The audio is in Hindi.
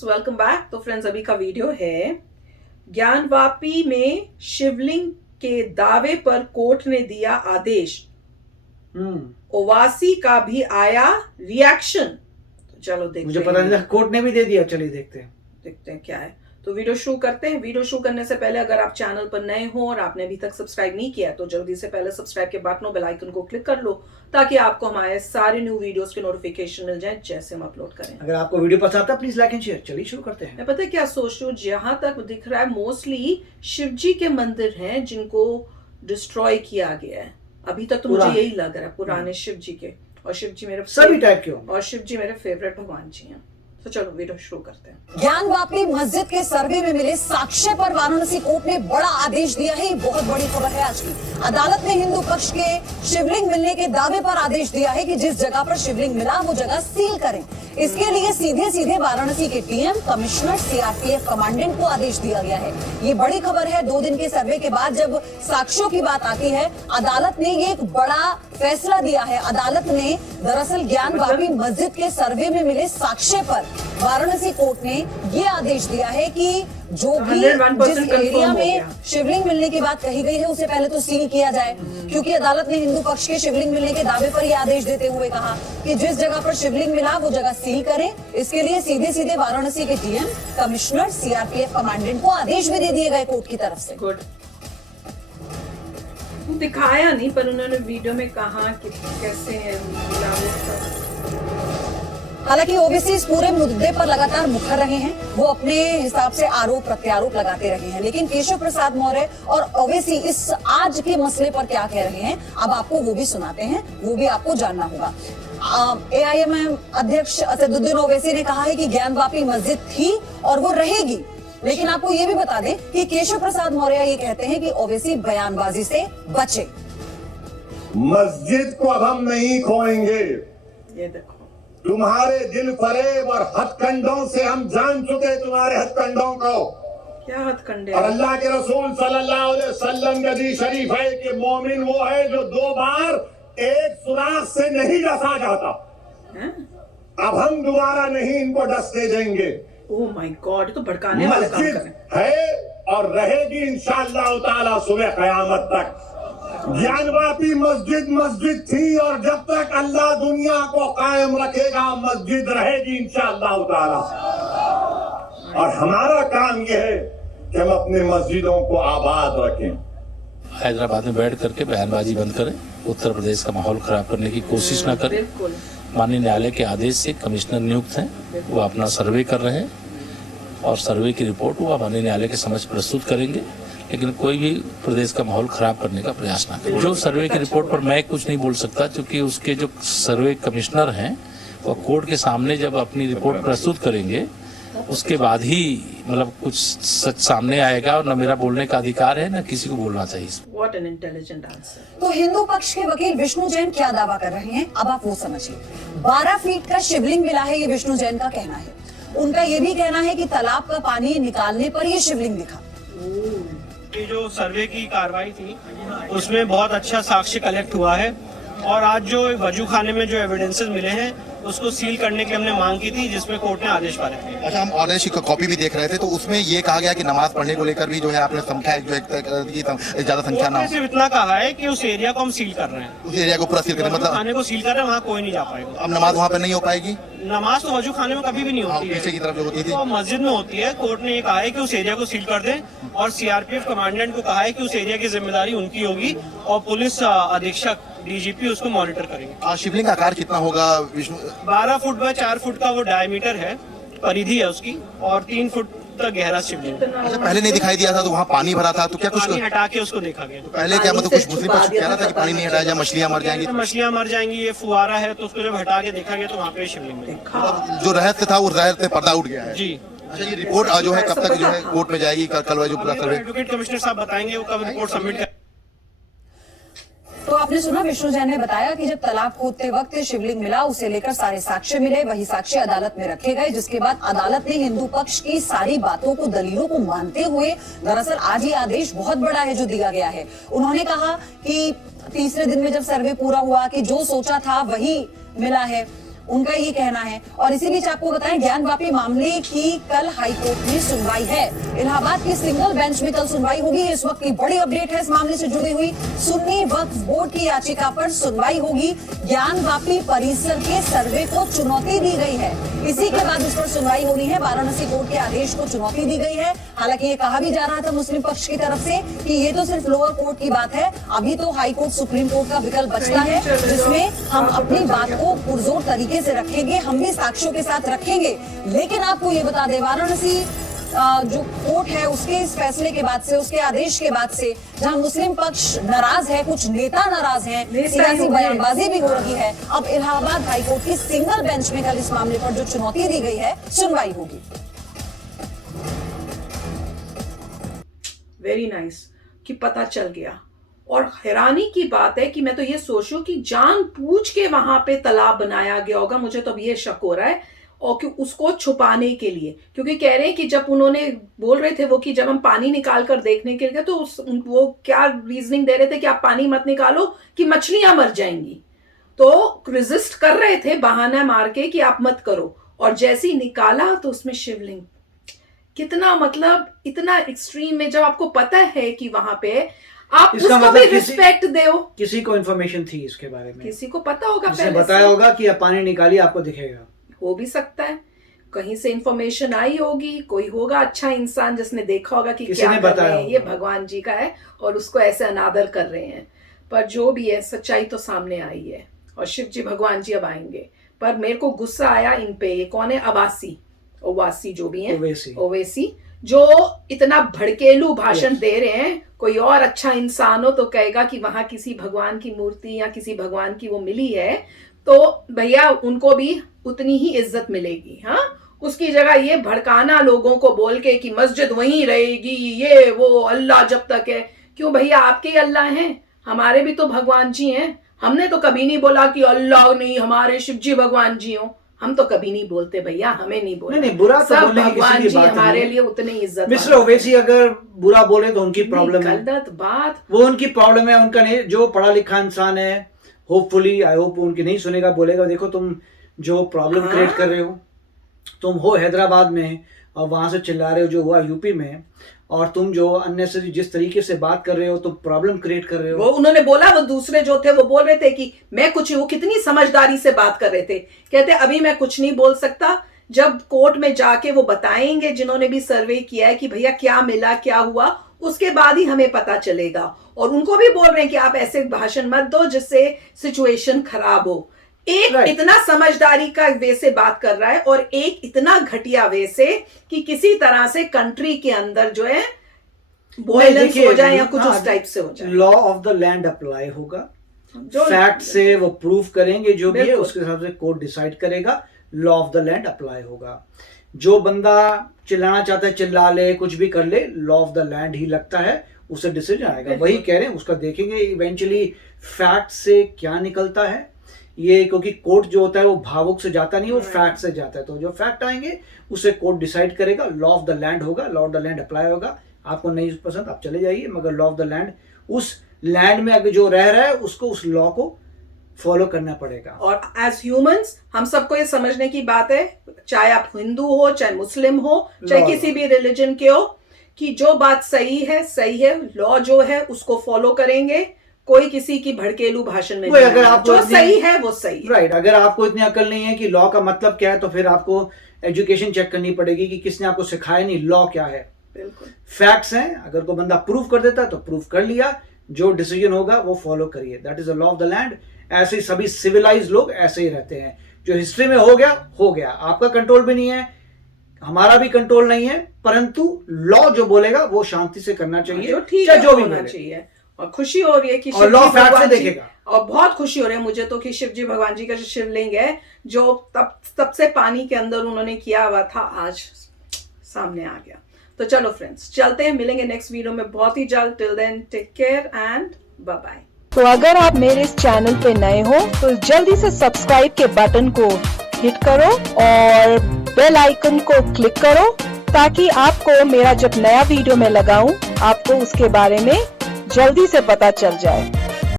Friends, welcome back. तो फ्रेंड्स, अभी का वीडियो है ज्ञानवापी में शिवलिंग के दावे पर कोर्ट ने दिया आदेश। ओवैसी का भी आया रिएक्शन। तो चलो देखते हैं। मुझे पता नहीं था कोर्ट ने भी दे दिया। चलिए देखते हैं क्या है। तो वीडियो शुरू करते हैं। वीडियो शुरू करने से पहले अगर आप चैनल पर नए हो और आपने अभी तक सब्सक्राइब नहीं किया तो जल्दी से पहले सब्सक्राइब के बटन और बेल आइकन को क्लिक कर लो ताकि आपको हमारे सारे न्यू वीडियोस के नोटिफिकेशन मिल जाए जैसे हम अपलोड करें। अगर आपको वीडियो पसंद आता है प्लीज लाइक एंड शेयर। चलिए शुरू करते हैं। मैं पता है क्या सोच रही हूँ, जहां तक दिख रहा है मोस्टली शिव जी के मंदिर हैं जिनको डिस्ट्रॉय किया गया है। अभी तक तो मुझे यही लग रहा है, पुराने शिव जी के। और शिव जी मेरे सभी टाइप के और शिव जी मेरे फेवरेट भगवान जी हैं। तो चलो वीडियो शुरू करते हैं। ज्ञानवापी मस्जिद के सर्वे में मिले साक्ष्य पर वाराणसी कोर्ट ने बड़ा आदेश दिया है। बहुत बड़ी खबर है आज की। अदालत ने हिंदू पक्ष के शिवलिंग मिलने के दावे पर आदेश दिया है कि जिस जगह पर शिवलिंग मिला वो जगह सील करें। इसके लिए सीधे सीधे वाराणसी के टीएम, कमिश्नर, सीआरपीएफ कमांडेंट को आदेश दिया गया है। ये बड़ी खबर है। 2 दिन के सर्वे के बाद जब साक्ष्यों की बात आती है, अदालत ने ये एक बड़ा फैसला दिया है। अदालत ने दरअसल ज्ञानवापी मस्जिद के सर्वे में मिले साक्ष्य पर वाराणसी कोर्ट ने ये आदेश दिया है कि जो भी जिस एरिया में शिवलिंग मिलने की बात कही गई है उसे पहले तो सील किया जाए, क्योंकि अदालत ने हिंदू पक्ष के शिवलिंग मिलने के दावे पर यह आदेश देते हुए कहा कि जिस जगह पर शिवलिंग मिला वो जगह सील करें। इसके लिए सीधे सीधे वाराणसी के डीएम, कमिश्नर, सीआरपीएफ कमांडेंट को आदेश भी दे दिए गए कोर्ट की तरफ से। गुड। दिखाया नहीं पर उन्होंने वीडियो में कहा कि कैसे है। हालांकि ओवैसी इस पूरे मुद्दे पर लगातार मुखर रहे हैं। वो अपने हिसाब से आरोप प्रत्यारोप लगाते रहे हैं, लेकिन केशव प्रसाद मौर्य और ओवैसी इस आज के मसले पर क्या कह रहे हैं अब आपको वो भी सुनाते हैं, वो भी आपको जानना होगा। एआईएमएम अध्यक्ष असदुद्दीन ओवैसी ने कहा है कि ज्ञानवापी मस्जिद थी और वो रहेगी, लेकिन आपको ये भी बता दें कि केशव प्रसाद मौर्य ये कहते हैं कि ओवैसी बयानबाजी से बचे। मस्जिद को अब हम नहीं खोएंगे। ये देखो, तुम्हारे दिल फरेब और हथकंडों से हम जान चुके तुम्हारे हथकंडों को। क्या हथकंडे? और अल्लाह के रसूल सल्लल्लाहु अलैहि वसल्लम का हदीस शरीफ है कि मोमिन वो है जो 2 बार एक सुराख से नहीं डसा जाता। अब हम दोबारा नहीं इनको डसने देंगे। ओह माय गॉड, तो भड़काने वाले काम कर रहे हैं। है और रहेगी इंशाअल्लाह ताला सुबह क़यामत तक। ज्ञानवापी मस्जिद थी और जब तक अल्लाह दुनिया को कायम रखेगा मस्जिद रहेगी इंशाअल्लाह ताला। और हमारा काम यह है कि हम अपने मस्जिदों को आबाद रखें। हैदराबाद में बैठ करके बयानबाजी बंद करें, उत्तर प्रदेश का माहौल खराब करने की कोशिश न करें। माननीय न्यायालय के आदेश से कमिश्नर नियुक्त हैं, वो अपना सर्वे कर रहे हैं और सर्वे की रिपोर्ट वो माननीय न्यायालय के समक्ष प्रस्तुत करेंगे, लेकिन कोई भी प्रदेश का माहौल खराब करने का प्रयास ना करे। जो सर्वे की रिपोर्ट पर मैं कुछ नहीं बोल सकता, क्योंकि उसके जो सर्वे कमिश्नर हैं वो कोर्ट के सामने जब अपनी रिपोर्ट प्रस्तुत करेंगे उसके बाद ही मतलब कुछ सच सामने आएगा, और न मेरा बोलने का अधिकार है न किसी को बोलना चाहिए। What an intelligent answer. तो हिंदू पक्ष के वकील विष्णु जैन क्या दावा कर रहे हैं अब आप वो समझिए। 12 फीट का शिवलिंग मिला है, ये विष्णु जैन का कहना है। उनका ये भी कहना है कि तालाब का पानी निकालने पर ये शिवलिंग दिखा। ये जो सर्वे की कार्रवाई थी उसमें बहुत अच्छा साक्ष्य कलेक्ट हुआ है, और आज जो वजू खाने में जो एविडेंसेस मिले हैं उसको सील करने की हमने मांग की थी, जिसमें कोर्ट ने आदेश पारित किया। अच्छा, हम ऑर्डर की कॉपी भी देख रहे थे तो उसमें ये कहा गया कि नमाज पढ़ने को लेकर भी जो है आपने संख्या ज्यादा संख्या ना हो। सिर्फ इतना कहा है कि उस एरिया को हम सील कर रहे हैं, उस एरिया को पूरा सील करें, मतलब खाने को सील कर रहे हैं, वहाँ कोई नहीं जा पाएगा। अब नमाज वहाँ पे नहीं हो पाएगी। नमाज तो वजू खाने में कभी भी नहीं होती है, पीछे की तरफ जो होती थी तो मस्जिद में होती है। कोर्ट ने ये कहा है कि उस एरिया को सील कर दें, और सीआरपीएफ कमांडेंट को कहा है कि उस एरिया की जिम्मेदारी उनकी होगी, और पुलिस अधीक्षक डीजीपी उसको मॉनिटर करेंगे। शिवलिंग का आकार कितना होगा विष्णु? 12 फुट बाय 4 फुट का वो डायमीटर है, परिधि है उसकी, और 3 फुट तक गहरा शिवलिंग। अच्छा, पहले नहीं दिखाई दिया था तो वहाँ पानी भरा था, तो क्या कुछ पानी हटा के उसको देखा गया। तो पहले क्या मतलब कुछ मुस्लिम पक्ष कह रहा था कि पानी नहीं हटाया जाए मछलियाँ मर जाएंगी? मछलियाँ मर जाएंगी, ये फुवारा है, तो उसको जब हटा के देखा गया तो वहाँ पे शिवलिंग मिला। जो रहस्य था वो जाहिर से पर्दा उठ गया है। जी। अच्छा, ये रिपोर्ट जो है कब तक जो है कोर्ट में जाएगी? कल जो पूरा सर्वे एडवोकेट कमिश्नर साहब बताएंगे वो कब रिपोर्ट सबमिट कर। तो आपने सुना विष्णु जैन ने बताया कि जब तालाब खोदते वक्त शिवलिंग मिला उसे लेकर सारे साक्ष्य मिले, वही साक्ष्य अदालत में रखे गए, जिसके बाद अदालत ने हिंदू पक्ष की सारी बातों को, दलीलों को मानते हुए दरअसल आज ये आदेश बहुत बड़ा है जो दिया गया है। उन्होंने कहा कि तीसरे दिन में जब सर्वे पूरा हुआ कि जो सोचा था वही मिला है। उनका ये कहना है। और इसी बीच आपको बताएं, ज्ञानवापी मामले की कल हाईकोर्ट में सुनवाई है। इलाहाबाद की सिंगल बेंच में कल सुनवाई होगी। इस वक्त की बड़ी अपडेट है इस मामले से जुड़ी हुई। सुन्नी वक्फ बोर्ड की याचिका पर सुनवाई होगी। ज्ञानवापी परिसर के सर्वे को चुनौती दी गई है, इसी के बाद इस पर सुनवाई होनी है। वाराणसी कोर्ट के आदेश को चुनौती दी गई है। हालांकि ये कहा भी जा रहा था मुस्लिम पक्ष की तरफ से कि ये तो सिर्फ लोअर कोर्ट की बात है, अभी तो हाई कोर्ट सुप्रीम कोर्ट का विकल्प बचता है, जिसमें हम अपनी बात को पुरजोर तरीके से रखेंगे, हम भी साक्ष्यों के साथ रखेंगे। लेकिन आपको ये बता दें, वाराणसी जो कोर्ट है उसके इस फैसले के बाद से, उसके आदेश के बाद से, जहां मुस्लिम पक्ष नाराज है, कुछ नेता नाराज हैं, सियासी बयानबाजी भी हो रही है, अब इलाहाबाद हाईकोर्ट की सिंगल बेंच में कल इस मामले पर जो चुनौती दी गई है, सुनवाई होगी। वेरी नाइस कि पता चल गया। और हैरानी की बात है कि मैं तो ये सोच रही हूँ कि जानबूझ के वहां पे तालाब बनाया गया होगा, मुझे तो अब ये शक हो रहा है, और कि उसको छुपाने के लिए, क्योंकि कह रहे हैं कि जब उन्होंने बोल रहे थे वो कि जब हम पानी निकाल कर देखने के लिए, तो वो क्या रीजनिंग दे रहे थे कि आप पानी मत निकालो कि मछलियां मर जाएंगी, तो रेजिस्ट कर रहे थे बहाना मार के कि आप मत करो। और जैसे ही निकाला तो उसमें शिवलिंग, कितना मतलब इतना एक्सट्रीम में, जब आपको पता है कि वहां पे आप उसको मतलब भी रिस्पेक्ट दो। किसी को इन्फॉर्मेशन थी इसके बारे में, किसी को पता होगा, पहले बताया होगा कि आप पानी निकालिए आपको दिखेगा, हो भी सकता है कहीं से इंफॉर्मेशन आई होगी, कोई होगा अच्छा इंसान जिसने देखा होगा कि क्या कर रहे हैं, ये भगवान जी का है और उसको ऐसे अनादर कर रहे हैं। पर जो भी है, सच्चाई तो सामने आई है और शिव जी भगवान जी अब आएंगे। पर मेरे को गुस्सा आया इन पे, ये कौन है, ओवासी जो भी है, ओवैसी, जो इतना भड़केलू भाषण दे रहे हैं। कोई और अच्छा इंसान हो तो कहेगा कि वहां किसी भगवान की मूर्ति या किसी भगवान की वो मिली है, तो भैया उनको भी उतनी ही इज्जत मिलेगी। हाँ, उसकी जगह ये भड़काना लोगों को बोल के कि मस्जिद वहीं रहेगी, ये वो, अल्लाह जब तक है। क्यों भैया, आपके ही अल्लाह हैं, हमारे भी तो भगवान जी हैं। हमने तो कभी नहीं बोला कि अल्लाह नहीं, हमारे शिव जी भगवान जी हो, हम तो कभी नहीं बोलते भैया, हमें नहीं बोलते। नहीं, बुरा तो बोलने की भगवान किसी की जी बात हमारे नहीं। लिए उतनी इज्जत। मिस्टर ओवैसी अगर बुरा बोले तो उनकी प्रॉब्लम है, गलत बात, वो उनकी प्रॉब्लम है, उनका नहीं। जो पढ़ा लिखा इंसान है, होपफुली आई होप उनकी नहीं सुनेगा, बोलेगा देखो तुम जो प्रॉब्लम क्रिएट कर रहे हो, तुम हो हैदराबाद में और वहां से चिल्ला रहे हो जो हुआ यूपी में, और तुम जो अननेसेसरी जिस तरीके से बात कर रहे हो तुम प्रॉब्लम क्रिएट कर रहे हो। वो उन्होंने बोला, वो दूसरे जो थे वो बोल रहे थे कि मैं कुछ, वो कितनी समझदारी से बात कर रहे थे, कहते अभी मैं कुछ नहीं बोल सकता, जब कोर्ट में जाके वो बताएंगे जिन्होंने भी सर्वे किया है कि भैया क्या मिला क्या हुआ, उसके बाद ही हमें पता चलेगा। और उनको भी बोल रहे हैं कि आप ऐसे भाषण मत दो जिससे सिचुएशन खराब हो। एक इतना समझदारी का वे से बात कर रहा है और एक इतना घटिया वे से कि किसी तरह से कंट्री के अंदर जो है वायलेंस हो जाए या कुछ उस टाइप से हो जाए। Law of the land apply होगा, फैक्ट से वो प्रूव करेंगे, जो भी है उसके हिसाब से कोर्ट डिसाइड करेगा, law of the land apply होगा। जो बंदा चिल्लाना चाहता है चिल्ला ले, कुछ भी कर ले, लॉ ऑफ द लैंड ही लगता है, उसे डिसीजन आएगा। वही कह रहे हैं, उसका देखेंगे इवेंचुअली फैक्ट से क्या निकलता है ये, क्योंकि कोर्ट जो होता है वो भावुक से जाता नहीं, वो फैक्ट से जाता है। तो जो फैक्ट आएंगे उसे कोर्ट डिसाइड करेगा, लॉ ऑफ द लैंड होगा, law of the land apply होगा। आपको नहीं पसंद आप चले जाइए, मगर लॉ ऑफ द लैंड, उस लैंड में अगर जो रह रहा है उसको उस लॉ को फॉलो करना पड़ेगा। और एज ह्यूमंस हम सबको ये समझने की बात है, चाहे आप हिंदू हो, चाहे मुस्लिम हो, चाहे किसी भी रिलीजन के हो, कि जो बात सही है, लॉ जो है उसको फॉलो करेंगे। कोई किसी की भड़केलू भाषण में नहीं, अगर आप जो सही है वो सही है। राइट, अगर आपको इतनी अकल नहीं है कि लॉ का मतलब क्या है, तो फिर आपको एजुकेशन चेक करनी पड़ेगी कि किसने आपको सिखाया नहीं लॉ क्या है। बिल्कुल फैक्ट्स हैं, अगर कोई बंदा प्रूव कर देता तो प्रूव कर लिया, जो डिसीजन होगा वो फॉलो करिए, that is the law of the land. ऐसे ही सभी सिविलाइज लोग ऐसे ही रहते हैं, जो हिस्ट्री में हो गया, आपका कंट्रोल भी नहीं है, हमारा भी कंट्रोल नहीं है, परंतु लॉ जो बोलेगा वो शांति से करना चाहिए, चाहे जो भी होना चाहिए। और खुशी हो रही है कि लॉ फैक्ट से देखेगा, और बहुत खुशी हो रही है मुझे तो कि शिव जी भगवान जी का जो शिवलिंग है, जो तब से पानी के अंदर उन्होंने किया हुआ था, आज सामने आ गया। तो चलो फ्रेंड्स, चलते हैं, मिलेंगे नेक्स्ट वीडियो में बहुत ही जल्द। Till then take care and bye bye. तो अगर आप मेरे इस चैनल पे नए हो तो जल्दी से सब्सक्राइब के बटन को हिट करो और बेल आइकन को क्लिक करो, ताकि आपको मेरा जब नया वीडियो मैं लगाऊं आपको उसके बारे में जल्दी से पता चल जाए।